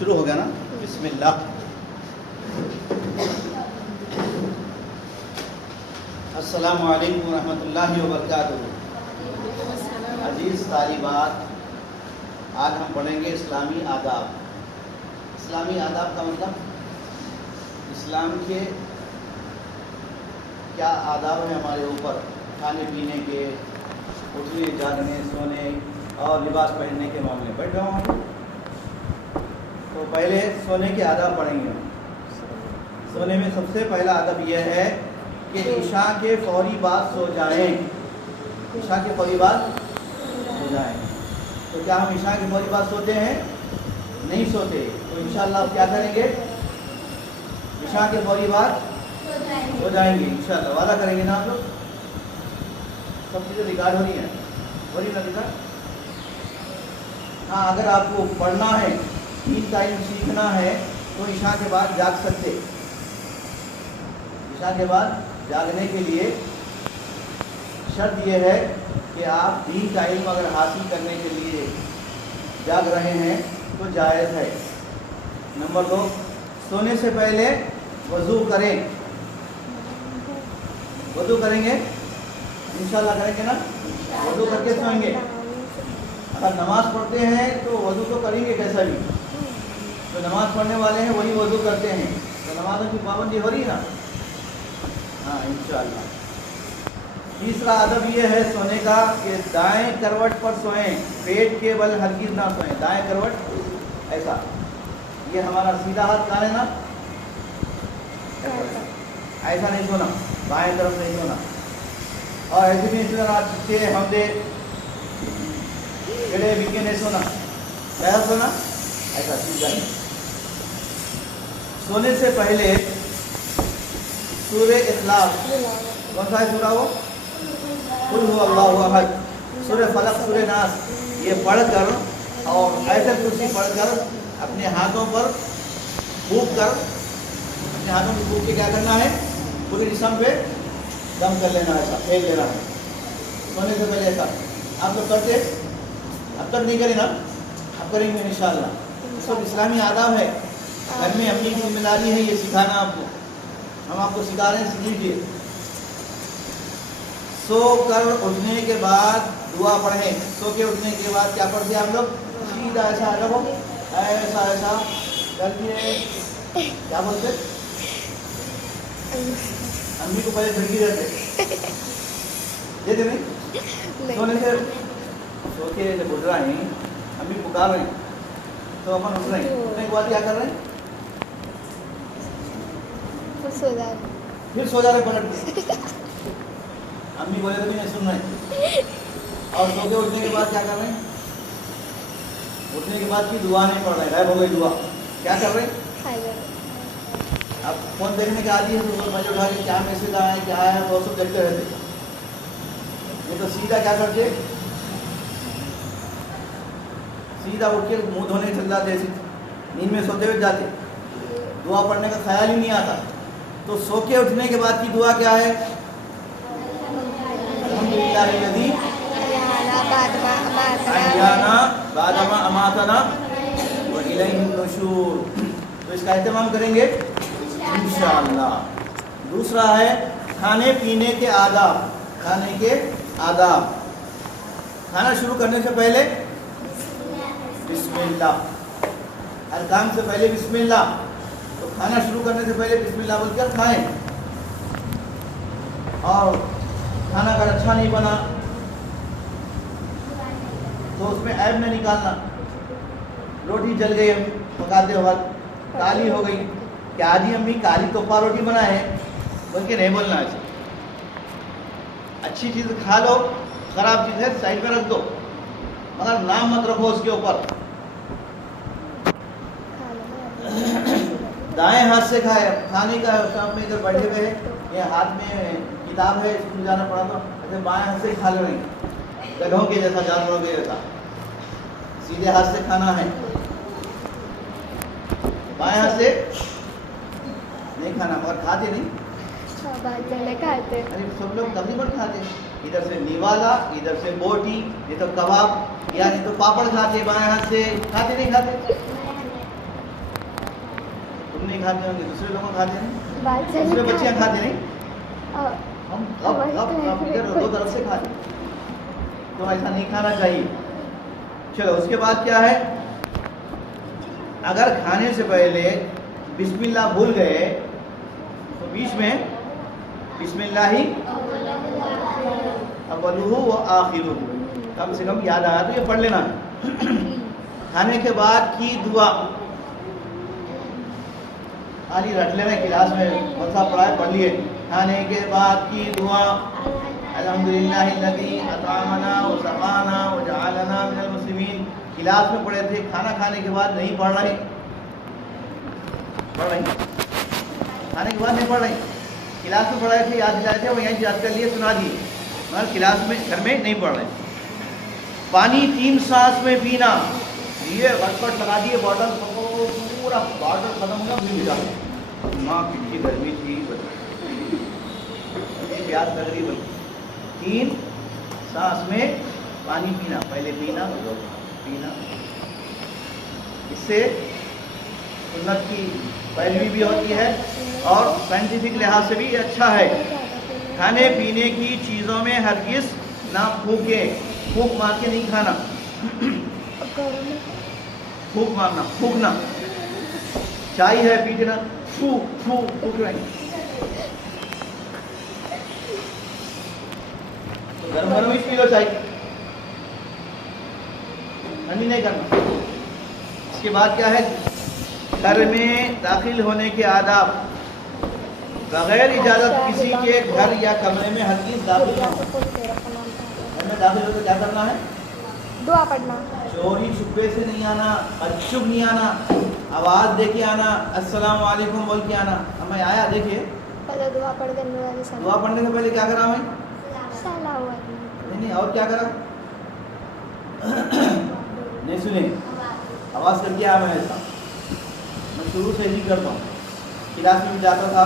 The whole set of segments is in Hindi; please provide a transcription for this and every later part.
शुरू हो गया ना। बिस्मिल्लाह। अस्सलामु अलैकुम रहमतुल्लाहि व बरकातुहू। अजीज़ तालिबात, आज हम पढ़ेंगे इस्लामी आदाब। इस्लामी आदाब का मतलब इस्लाम के क्या आदाब हैं हमारे ऊपर, खाने पीने के, उठने जागने सोने और लिबास पहनने के मामले। बैठ जाओ हम। तो पहले सोने के आदाब पढ़ेंगे। सोने में सबसे पहला आदब यह है कि ईशा के फौरी बाद सो जाएं। ईशा के फौरी बाद सो जाएं। तो क्या हम ईशा के फौरी बाद सोते हैं? नहीं सोते। तो इंशाअल्लाह क्या करेंगे? ईशा के फौरी बाद सो जाएंगे इंशाअल्लाह। वादा करेंगे ना आप लोग? सब चीज़ें रिकॉर्ड हो रही हैं, हो रही ना रिकॉर्ड? हाँ, अगर आपको पढ़ना है, दीन का इल्म सीखना है तो ईशा के बाद जाग सकते। ईशा के बाद जागने के लिए शर्त यह है कि आप दीन का इल्म अगर हासिल करने के लिए जाग रहे हैं तो जायज़ है। नंबर 2, सोने से पहले वज़ू करें। वज़ू करेंगे इंशाल्लाह, करेंगे ना? वज़ू करके सोएंगे। अगर नमाज़ पढ़ते हैं तो वज़ू तो करेंगे कैसा भी। तो नमाज़ पढ़ने वाले हैं वही वज़ू करते हैं, तो नमाज़ों की पाबंदी हो रही है ना? हाँ इंशाल्लाह। तीसरा अदब यह है सोने का कि दाएं करवट पर सोएं, पेट के बल हरगिज़ ना सोएं। दाएं करवट ऐसा, ये हमारा सीधा हाथ कहाँ है ना, ऐसा नहीं सोना, बाएं तरफ नहीं सोना। और ऐसे भी नहीं सोना अच्छे हमदे गड़े बिके नहीं सोना, कैसा सोना, ऐसा सीधा नहीं। सोने से पहले सूरह इखलास, कौन सा है सूरा वो? कुल हुवल्लाहु अहद, सूरह फलक, सूरह नास, ये पढ़कर और आयतल कुर्सी पढ़कर अपने हाथों पर फूंक कर, अपने हाथों में फूंक के क्या करना है? पूरे जिस्म पे दम कर लेना है, ऐसा फेंक लेना है सोने से पहले। ऐसा आप लोग करते? अब तक नहीं करें ना, अब करेंगे इंशाअल्लाह। सब इस्लामी आदाब है, घर में अम्मी की जिम्मेदारी है ये सिखाना आपको। हम आपको सिखा रहे हैं, सीख लीजिए। सो कर उठने के बाद दुआ पढ़ें। सो के उठने के बाद क्या पढ़ते हैं आप लोग? सीधा ऐसा रखो, ऐसा ऐसा करके क्या बोलते? अम्मी को पहले झड़की देते नहीं? सोने से सो के जब उठ रहे हैं, अम्मी पुकार रहे हैं तो अपन उठ रहे हैं, उठने के बाद क्या कर रहे हैं? फिर सो जा रहे पलट के। अम्मी बोले तो भी नहीं सुन रहे। और सो के उठने के बाद क्या कर रहे हैं? उठने के बाद भी दुआ नहीं पढ़ रहे, गायब हो गई दुआ। क्या कर रहे हैं? अब फोन देखने के आदि है तो मजे उठा के क्या मैसेज आया है, क्या आया है, वो सब देखते रहते। ये तो सीधा क्या करते? सीधा उठ के मुंह धोने चल जाते, नींद में सोते हुए जाते, दुआ पढ़ने का ख्याल ही नहीं आता। तो सो के उठने के बाद की दुआ क्या है? अल्हम्दुलिल्लाहिल्लज़ी अहयाना बादमा अमातना व इलैहिन नुशूर। तो इसका एहतमाम करेंगे इंशाअल्लाह। दूसरा है खाने पीने के आदाब। खाने के आदाब, खाना शुरू करने से पहले बिस्मिल्लाह। हर काम से पहले बिस्मिल्लाह। तो खाना शुरू करने से पहले बिस्मिल्लाह बोलकर खाएं। और खाना अगर अच्छा नहीं बना तो उसमें ऐब में निकालना। रोटी जल गई, हम पकाते वक्त काली हो गई, क्या जी अम्मी काली तोपा रोटी बनाए हैं, बोल के नहीं बोलना ऐसे। अच्छी चीज़ खा लो, खराब चीज़ है साइड में रख दो, मगर नाम मत रखो उसके ऊपर। दाएं हाथ से खाए। खाने का शाम में इधर बैठे हुए हैं, ये हाथ में किताब है, स्कूल जाना पड़ा तो ऐसे बाएं हाथ से खा लो, नहीं गधों के जैसा, जानवरों के जैसा। सीधे हाथ से खाना है, बाएं हाथ से नहीं खाना। मगर खाते नहीं, खाते। अरे सब लोग तकरीबन खाते। इधर से निवाला, इधर से बोटी, ये तो कबाब या नहीं तो पापड़ खाते बाएं हाथ से। खाते नहीं खाते? नहीं खाते होंगे, दूसरे लोग खाते हैं, बाल दूसरे चले बच्चियाँ खाते खाते नहीं। और हम अब इधर दो तरफ से खाते, तो ऐसा नहीं खाना चाहिए। चलो उसके बाद क्या है, अगर खाने से पहले बिस्मिल्लाह भूल गए तो बीच में बिस्मिल्लाह ही अव्वलुहु व आखिरुहु, कम से कम याद आया तो ये पढ़ लेना है। खाने के बाद की दुआ खाली रट लेना, क्लास में मसा पढ़ा है पढ़ लिए। खाने के बाद की दुआ अल्हम्दुलिल्लाहिल्लज़ी अत'अमना व सक़ाना व जअलना मिनल मुस्लिमीन, क्लास में पढ़े थे। खाना खाने के बाद नहीं पढ़ रहे, खाने के बाद नहीं पढ़ रहे, क्लास में पढ़ रहे थे, याद दिलाए थे, वो यहीं याद कर लिए, सुना दिए, मगर क्लास में घर में नहीं पढ़ रहे। पानी 3 सांस में पीना, ये घटपट लगा दिए बॉटल, पूरा बॉटल खत्म हो गया, फिर मिला माँ कितनी गर्मी थी, प्यास लग रही भाई। 3 सांस में पानी पीना, पहले पीना पीना, इससे सुन्नत की पैरवी भी होती है और साइंटिफिक लिहाज से भी अच्छा है। खाने पीने की चीज़ों में हरगिज़ ना फूके, फूक मार के नहीं खाना, फूक मारना, फूकना, चाय है पीटना, फूक फूक फूक रहे, तो गर्म गर्म ही पी लो चाय, ठंडी नहीं करना। इसके बाद क्या है, घर में दाखिल होने के आदाब, बगैर इजाज़त किसी के घर या कमरे में हरगिज़ दाखिल ना हो। घर में दाखिल हो तो क्या करना है, दुआ पढ़ना, चोरी छुपे से नहीं आना, अचुप नहीं आना, आवाज़ दे के आना, अस्सलाम वालेकुम बोल के आना। मैं आया, देखिए पहले दुआ पढ़ के दुआ पढ़ने से पहले क्या करा मैं, सलाम नहीं और क्या करा, नहीं सुने, आवाज़ करके आया मैं, ऐसा मैं शुरू से ही करता हूँ, क्लास में भी जाता था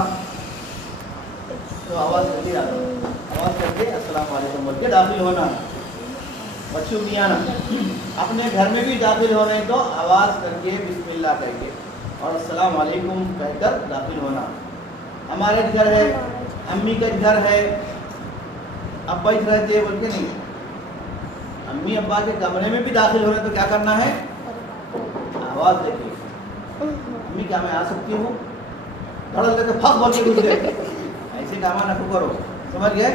तो आवाज़ करके जाता हूँ, आवाज़ करके अस्सलाम वालेकुम बोल के दाखिल होना, बच्चों नहीं आना। अपने घर में भी दाखिल हो रहे तो आवाज़ करके बिस्मिल्लाह करके और अस्सलाम वालेकुम कहकर दाखिल होना। हमारे घर है, अम्मी का घर है, अब्बा ही रहते बोल के नहीं, अम्मी अब्बा के कमरे में भी दाखिल हो रहे तो क्या करना है, आवाज़ देके, अम्मी क्या मैं आ सकती हूँ, धड़ल देते फक बोल के घुस गए, ऐसे काम ना करो, समझ गए,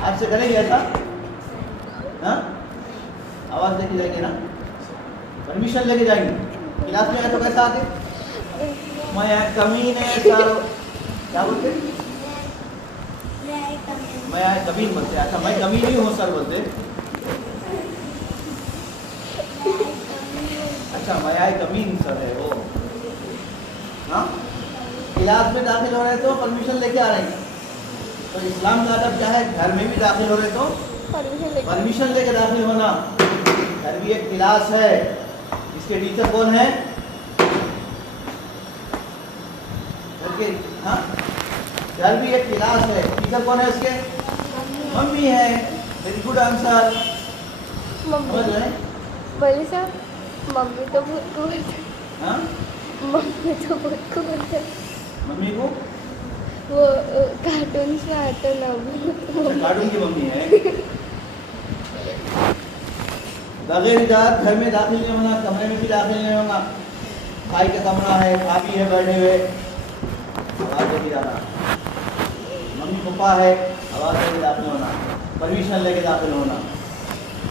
आपसे करेंगे ऐसा, हाँ आवाज़ लेके जाएंगे ना, परमिशन लेके जाएंगे, क्लास में आए तो कैसा आते, मैं कमीन है सर, क्या बोलते, मैं आए कमीन बोलते, अच्छा मैं कमीन ही हूँ सर बोलते, अच्छा मैं आए कमीन सर है वो, हाँ क्लास में दाखिल हो रहे तो परमिशन लेके आ रहे हैं। तो इस्लाम का अदब क्या है, घर में भी दाखिल हो रहे तो परमिशन लेके दाखिल होना। घर भी एक क्लास है, इसके टीचर कौन है, हाँ घर भी एक क्लास है, टीचर कौन है उसके, मम्मी है, वेरी गुड आंसर, समझ रहे, बोली सर मम्मी तो बहुत कूल है, हाँ मम्मी तो बहुत कूल है, मम्मी को वो कार्टून में आता ना, कार्टून की मम्मी है। बगैर इजाज़त घर में दाखिल नहीं होना, कमरे में भी दाखिल नहीं होना, भाई का कमरा है, भाभी है बैठे हुए, आवाज़ लेके जाना, मम्मी पापा है, आवाज़ लेके दाखिल होना, परमिशन लेके दाखिल होना।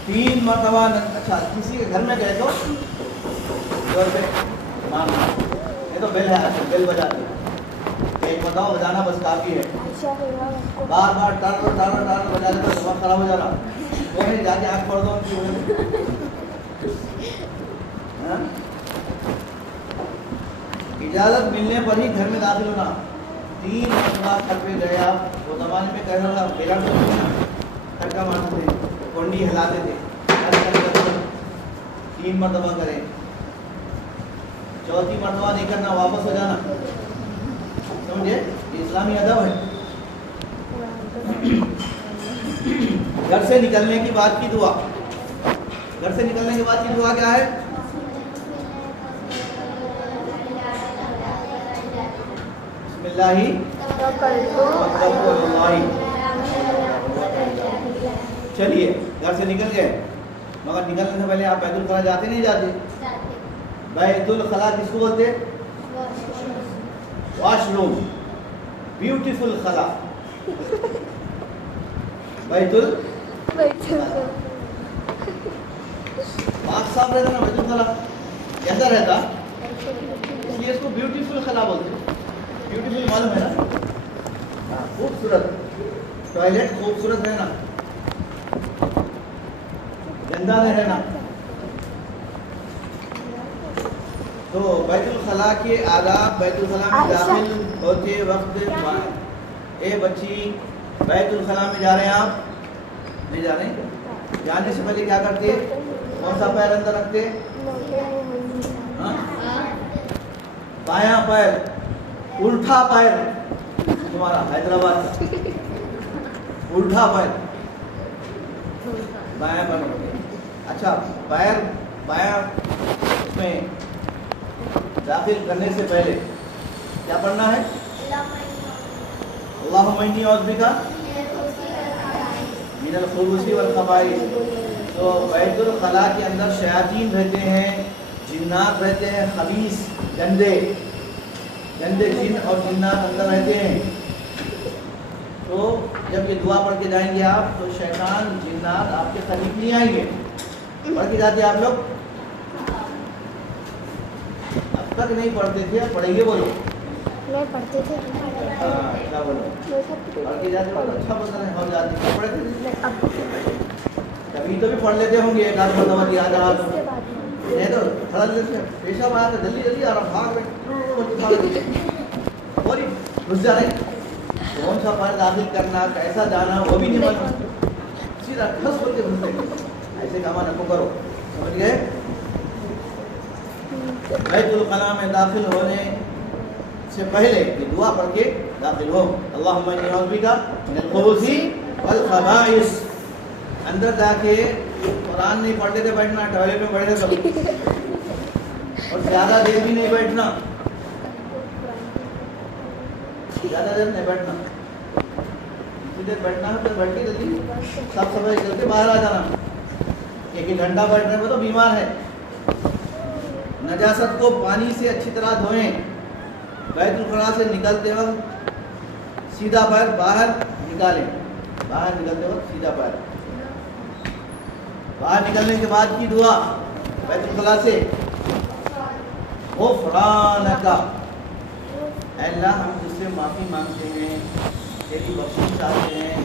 3 मरतबा, अच्छा किसी के घर में गए तो डोर पे मारना, ये तो बेल है, अच्छा बेल बजाते हैं, एक बताओ बजाना बस काफ़ी है, बार बार टार बजा देता तो दिमाग खराब हो जाना, वो जाके आँख पढ़ दो, इजाज़त मिलने पर ही घर में दाखिल होना। 3 मरतबा घर पे गए आप, वो ज़माने में कहना था बेरा खड़का मारते थे, कोंडी हिलाते थे, 3 मरतबा करें, 4थी मरतबा नहीं करना, वापस हो जाना, समझे, इस्लामी अदब है। घर से निकलने की बात की दुआ, घर से निकलने के बाद की दुआ क्या है, बिस्मिल्लाहि तवक्कलतु तवक्कलतु अलल्लाहि। चलिए घर से निकल गए, मगर निकलने से पहले आप बैतुल खला जाते नहीं जाते? बैतुल खला किसको बोलते? वॉशरूम, ब्यूटीफुल खला, बैतुल पाक साफ रहता ना बैतुल खला, कैसा रहता? इसलिए इसको ब्यूटीफुल खला बोलते हैं। ब्यूटीफुल मालूम है ना? खूबसूरत टॉयलेट, खूबसूरत रहना, गंदा नहीं रहना। तो बैतुल खला के आदाब, बैतुल खला में दाखिल होते वक्त, ए बच्ची बैतुल खला में जा रहे हैं आप? नहीं जा रहे? जाने से पहले क्या करते? कौन सा पैर अंदर रखते? बायां पैर, उल्टा पैर, तुम्हारा हैदराबाद का उल्टा पैर, बायां पैर। अच्छा, पैर बायां उसमें दाखिल करने से पहले क्या पढ़ना है? अल्लाहुम्मा इन्नी औज़ु बिका मिनल खुबूसी वल खबाइस। तो बैतुल खला के अंदर शयातीन रहते हैं, जिन्नात रहते हैं, खबीस गंदे गंदे जिन और जिन्नात अंदर रहते हैं। तो जब ये दुआ पढ़ के जाएंगे आप, तो शैतान जिन्नात आपके करीब नहीं आएंगे। पढ़ के जाते आप लोग? अब तक नहीं पढ़ते थे, अब पढ़ेंगे बोलो? नहीं पढ़ते थे। क्या बोलो? पढ़ के जाते हो तो अच्छा बोलते हैं, हो जाते हैं। पढ़ते थे कभी तो भी पढ़ लेते होंगे, एक आध मरतबा याद आ तो नहीं तो खड़ा लेते, पेशाब आया तो जल्दी जल्दी आ रहा, भाग रहे और घुस जा रहे। कौन सा पैर दाखिल करना, कैसा जाना, वो भी नहीं मालूम, सीधा ठस करके घुसते। ऐसे काम नको करो, समझ गए? बैतुल खला में दाखिल होने से पहले ये दुआ पढ़ के दाखिल हो। अल्लाहुम्मा इन्नी औज़ु बिका मिनल खुबूसी वल खबाइस। अंदर जाके कुरान नहीं पढ़ लेते बैठना, टॉयलेट में बैठे सब, और ज़्यादा देर भी नहीं बैठना, ज़्यादा देर नहीं बैठना। जितनी देर बैठना है तो बैठ के जल्दी साफ सफाई करके बाहर आ जाना। एक घंटा बैठने में तो बीमार है। नजासत को पानी से अच्छी तरह धोएं। बैतुल खला से निकलते वक्त सीधा पैर बाहर निकालें, बाहर निकलते वक्त सीधा पैर। बाहर निकलने के बाद की दुआ बैतुल खला से, गुफ़रानका, अल्लाह हम तुझसे माफ़ी मांगते हैं, तेरी बख्शिश चाहते हैं।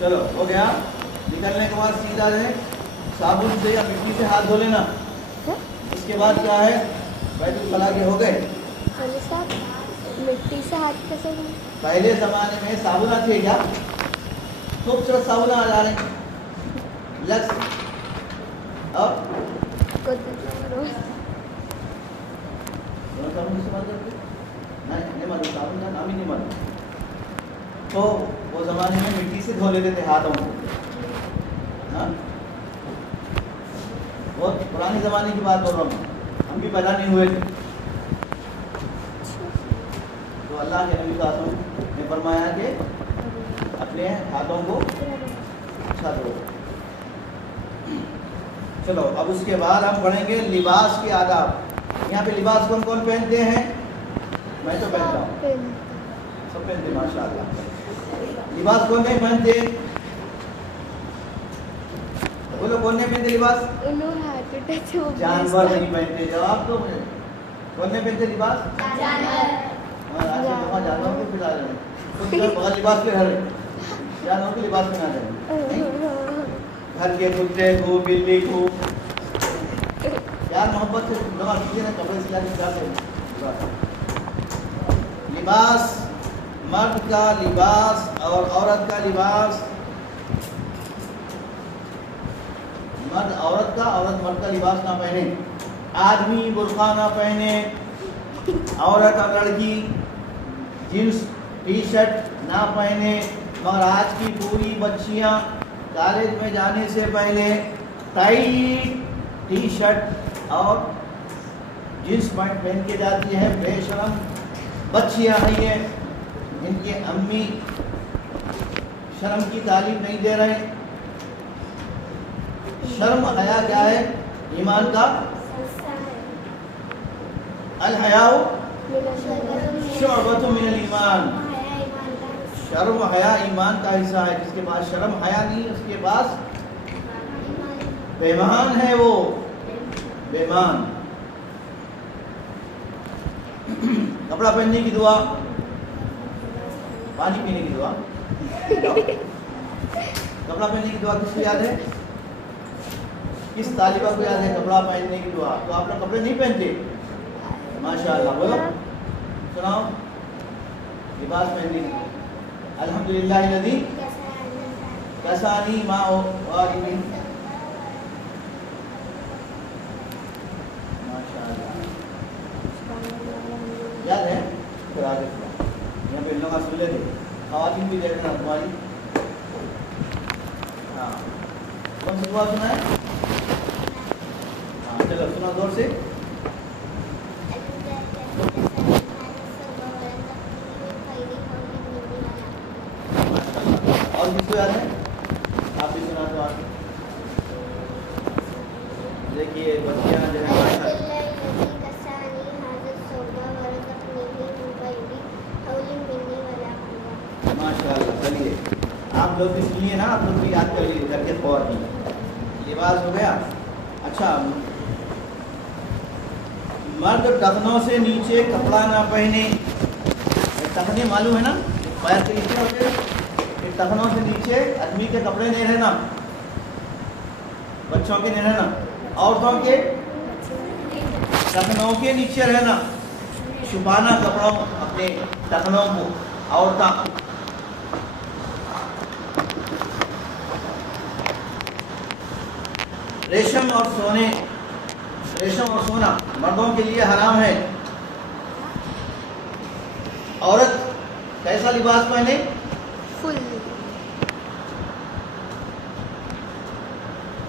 चलो हो गया। निकलने के बाद सीधा रहे, साबुन से या मिट्टी से हाथ धो लेना। इसके बाद क्या है? बैतुल खला के हो गए। मिट्टी से हाथ कैसे धोएं? पहले ज़माने में साबुन थे क्या? खूबसूरत साबुन आ जा रहे हैं, लक्स और साबुन इस्तेमाल करते नहीं मालूम, साबुन का नाम ही नहीं मालूम। तो वो ज़माने में मिट्टी से धो लेते थे हाथों को। हाँ, बहुत पुराने ज़माने की बात बोल रहा हूँ, हम भी पैदा नहीं हुए थे। तो अल्लाह के नबी कासम ने फरमाया कि अपने हाथों को अच्छा धो। चलो अब उसके बाद हम पढ़ेंगे लिबास के आदाब। यहाँ पे लिबास कौन कौन पहनते हैं? मैं तो पहनता हूँ, सब पहनते माशाअल्लाह। लिबास कौन नहीं पहनते? बोलो कौन नहीं पहनते लिबास? जानवर नहीं पहनते। जवाब दो मुझे, कौन नहीं पहनते लिबास? जानवर को खिला रहे हैं, बगैर लिबास के घर जानवर को लिबास पहना रहे हैं। घर के कुत्ते को, बिल्ली को यार मोहब्बत से दवा कीजिए ना, कपड़े सिला के जाते हैं। लिबास, मर्द का लिबास और औरत का लिबास। मर्द औरत का, औरत मर्द का लिबास ना पहने। आदमी बुर्का ना पहने, औरत और लड़की जींस टी शर्ट ना पहने। मगर आज की पूरी बच्चियां कॉलेज में जाने से पहले टाइट टी शर्ट और जींस पैंट पहन के जाती हैं, बेशरम बच्चियाँ हैं ये, इनके अम्मी शर्म की तालीम नहीं दे रहे। शर्म हया क्या है? ईमान का अल हयाउ शुअबतुम मिनल ईमान। शर्म हया ईमान का हिस्सा है। जिसके पास शर्म हया नहीं, उसके पास बेईमान है वो, बेईमान। कपड़ा पहनने की दुआ, पानी पीने की दुआ। कपड़ा पहनने की दुआ किसको याद है? किस तालिबा को याद है कपड़ा पहनने की दुआ? तो आप लोग कपड़े नहीं पहनते? माशाअल्लाह, बोलो, सुनाओ। लिबास पहनने की, अल्हम्दुलिल्लाह लज़ी कसानी मा वारिमिन। माशाअल्लाह, याद है? फिर आगे यहाँ पे लोग सुन लेते, ख़वातीन भी देखना तुम्हारी। हाँ, कौन सी दुआ सुना है? हाँ चलो सुना जोर से। और किसको याद है? आप भी सुना दो आगे। देखिए बच्चियाँ जो है माशाअल्लाह। चलिए आप लोग भी सुनिए ना, आप लोग भी याद कर लीजिए करके फौर नहीं। लिबास हो गया। अच्छा, मर्द टखनों से नीचे कपड़ा ना पहने। टखने मालूम है ना, पैर के नीचे होते हैं। टखनों से नीचे आदमी के कपड़े नहीं रहना, बच्चों के नहीं रहना, औरतों के टखनों के नीचे रहना, छुपाना कपड़ों अपने टखनों को। औरतां रेशम और सोने, रेशम और सोना मर्दों के लिए हराम है। औरत कैसा लिबास पहने? फुल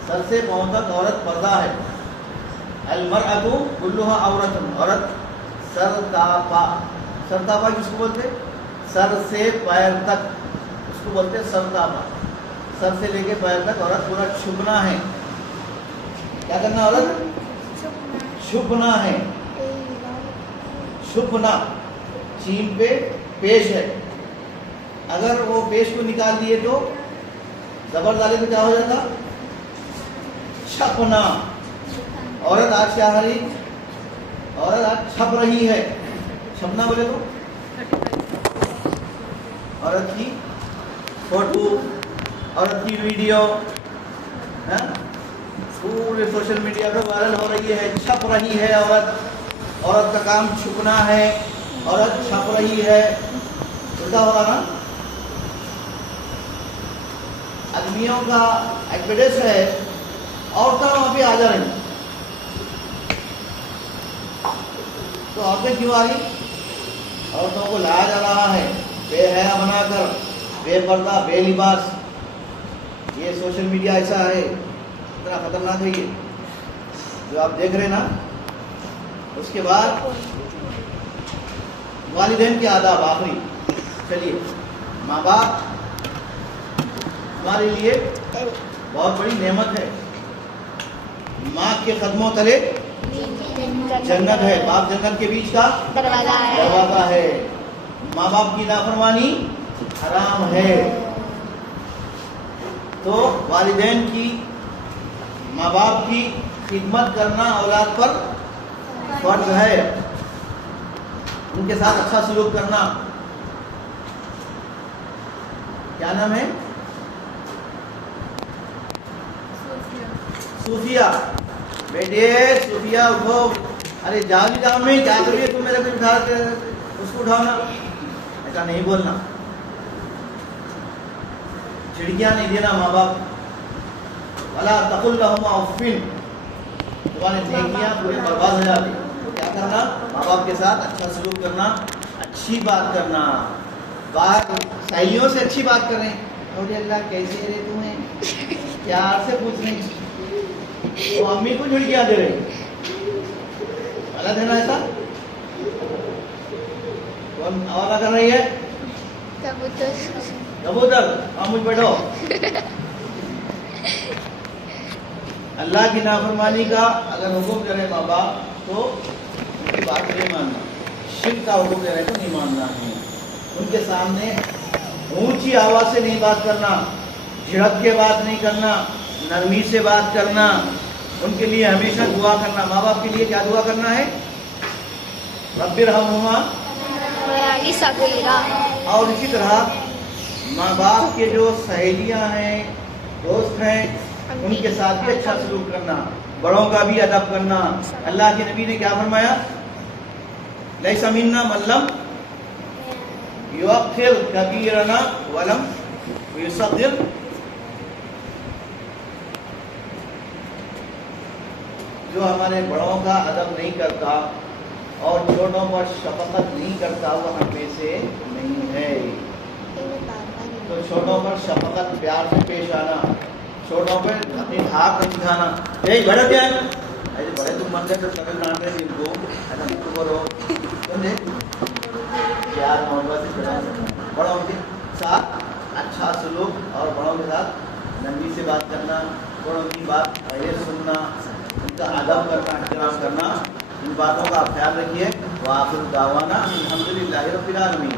सर से पांव तक औरत पर्दा है। अलमरअतु कुल्लुहा औरतुन, औरत सरतापा। सरतापा किसको बोलते? सर से पैर तक, उसको बोलते हैं सरतापा। सर से लेके पैर तक औरत पूरा छुपना है। क्या करना औरत? छुपना है। छुपना चीन पे पेश है। अगर वो पेश को निकाल दिए तो जबर डाले तो क्या हो जाता? छपना। औरत आज क्या हो रही? औरत आज छप रही है। छपना बोले तो औरत की फोटो, औरत की वीडियो है पूरे सोशल मीडिया पे वायरल हो रही है, छप रही है औरत। औरत का काम छुपना है, औरत छप रही है। उल्टा हो रहा ना? आदमियों का एक्सपीरियंस है, औरतें वहां पे आ जा रही। तो औरतें क्यों आ रही? औरतों को लाया जा रहा है बेहया बनाकर, बेपर्दा, बेलिबास। ये सोशल मीडिया ऐसा है, इतना खतरनाक है ये जो आप देख रहे हैं ना। उसके बाद वालिदैन के आदाब आखिरी। चलिए, माँ बाप हमारे लिए बहुत बड़ी नेमत है। माँ के कदमों तले जन्नत है, बाप जन्नत के बीच का दरवाजा है। माँ बाप की नाफरमानी हराम है। तो वालिदैन की, माँ बाप की खिदमत करना औलाद पर फर्ज है। उनके साथ अच्छा सलूक करना। क्या नाम है? सूफिया। बेटे सूफिया उठो। अरे जाओ जी जाओ, में क्या करिए तुम मेरे को उठा के उसको उठाओ ना, ऐसा नहीं बोलना। चिड़िया नहीं देना माँ बाप। वला तकुल लहुमा उफ़्फ़िन, तुम्हारी नेकियां पूरे बर्बाद हो जाती। तो क्या करना? माँ बाप के साथ अच्छा सलूक करना, अच्छी बात करना। बाहर सहेलियों से अच्छी बात करें। बोले अल्लाह कैसे रे तुम्हें, प्यार से पूछने। तो अम्मी को झुड़कियाँ दे रहे, गलत है ना ऐसा? कौन आवाज़ कर रही है? कबूतर। कबूतर, मुझ बैठो। अल्लाह की नाफरमानी का अगर हुक्म करे माँ बाप तो उनकी बात नहीं मानना, शिर्क का हुक्म दे रहे तो नहीं मानना है। उनके सामने ऊंची आवाज से नहीं बात करना, झिड़क के बात नहीं करना, नरमी से बात करना। उनके लिए हमेशा दुआ करना। माँ बाप के लिए क्या दुआ करना है? रब्बिरहम्हुमा। और इसी तरह माँ बाप के जो सहेलियां हैं, दोस्त हैं, उनके साथ भी अच्छा सलूक करना, बड़ों का भी अदब करना। अल्लाह के नबी ने क्या फरमाया? लैसा मिन्ना मल्लम युअक्खिर कबीरना वलम युसद्दिर। जो हमारे बड़ों का अदब नहीं करता और छोटों पर शफकत नहीं करता वो हम में से नहीं है। तो छोटों पर शफकत, प्यार से पेश आना, छोटों पर अपनी हाथ नहीं दिखाना। यही बड़े क्या है? अरे बड़े तुम मन कर शक्ल बनाते हैं जिनको, ऐसा मुझको करो, समझे? प्यार मोहब्बत से चलाना, बड़ों के साथ अच्छा सलूक और बड़ों के साथ नरमी से बात करना, बड़ों की बात पहले सुनना, उनका अदब करना, एहतराम करना। इन बातों का आप ख्याल रखिए। वाखिर दावाना अल्हम्दुलिल्लाहि रब्बिल आलमीन।